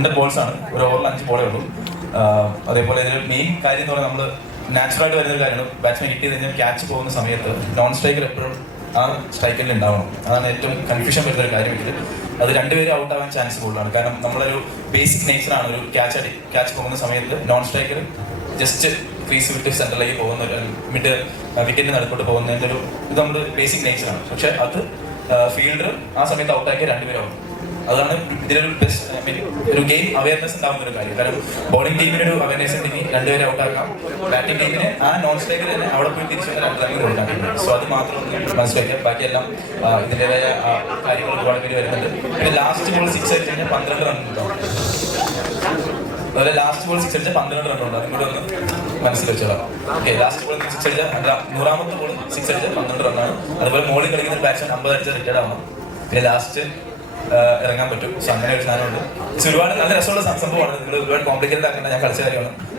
100 balls ആണ്. ഒരു ഓവറിൽ 5 ബോളേ ഉള്ളൂ. അതേപോലെ ഇതിൽ മെയിൻ കാര്യം എന്ന് പറഞ്ഞാൽ നമ്മൾ നാച്ചുറലായിട്ട് വരുന്ന ഒരു കാര്യമാണ്. ബാറ്റ്സ്മാൻ ഹിറ്റ് ചെയ്ത് കഴിഞ്ഞാൽ ക്യാച്ച് പോകുന്ന സമയത്ത് നോൺ സ്ട്രൈക്കർ എപ്പോഴും ആ സ്ട്രൈക്കിൽ ഉണ്ടാവണം. അതാണ് ഏറ്റവും കൺഫ്യൂഷൻ വരുന്ന ഒരു കാര്യം. ഇതിൽ അത് രണ്ടുപേരും ഔട്ട് ആവാൻ ചാൻസ് കൂടുതലാണ്. കാരണം നമ്മളൊരു ബേസിക് നേച്ചറാണ് ഒരു ക്യാച്ച് പോകുന്ന സമയത്ത് നോൺ സ്ട്രൈക്കർ ജസ്റ്റ് ക്രീസ് വിട്ട് സെൻട്രലിലേക്ക് പോകുന്ന ഒരു മിഡ് വിക്കറ്റിന് നടുക്കോട്ട് പോകുന്നതിൻ്റെ ഒരു ഇത് നമ്മുടെ ബേസിക് നേച്ചറാണ്. പക്ഷെ അത് ഫീൽഡർ ആ സമയത്ത് ഔട്ടാക്കിയ രണ്ടുപേരും ഔട്ട്. അതാണ് ഇതിലൊരു ബെസ്റ്റ് ഒരു ഗെയിം അവയർനെസ് ഉണ്ടാകുന്ന ഒരു കാര്യം. കാരണം ബോളിംഗ് ടീമിന് ഒരു അവയർനെസ് ഉണ്ടെങ്കിൽ രണ്ടുപേരെ ഔട്ടാക്കാം, ബാറ്റിംഗ് ടീമിന് ആ നോൺ സ്ട്രൈക്കർ തന്നെ അവിടെ പോയി തിരിച്ചു 2 റൺ കൊടുക്കാൻ കഴിയും. സോ അത് മാത്രം മനസ്സിലാക്കുക. ബാക്കിയെല്ലാം ഇതിൻ്റെതായ കാര്യങ്ങൾ ഒരുപാട് പേര് വരുന്നുണ്ട്. പിന്നെ ലാസ്റ്റ് ബോൾ 6 അടിച്ച് കഴിഞ്ഞാൽ 12 റൺ ഉണ്ടാവും. അതുപോലെ ലാസ്റ്റ് ബോൾ 6 അടിച്ചാൽ 12 റൺ ഉണ്ട്. അതും കൂടെ ഒന്ന് മനസ്സിൽ വെച്ചോളാം. ഓക്കെ, ലാസ്റ്റ് ബോൾ 6 അടിച്ചാൽ 100ാമത്തെ ബോൾ 6 അടിച്ചാൽ 12 റണ്ണാണ്. അതുപോലെ മോളിൽ കളിക്കുന്ന ഒരു ബാറ്റ്സ്മാൻ 50 അടിച്ചാൽ റിട്ടയർഡ് ആവണം. പിന്നെ ലാസ്റ്റ് ഇറങ്ങാൻ പറ്റും. സോ അങ്ങനെ ഒരു സാധനമുണ്ട്. ഒരുപാട് നല്ല രസമുള്ള സംഭവമാണ്. നിങ്ങൾ ഒരുപാട് കോംപ്ലിക്കേറ്റഡ് ആക്കേണ്ട, ഞാൻ കളിച്ച കാര്യമാണ്.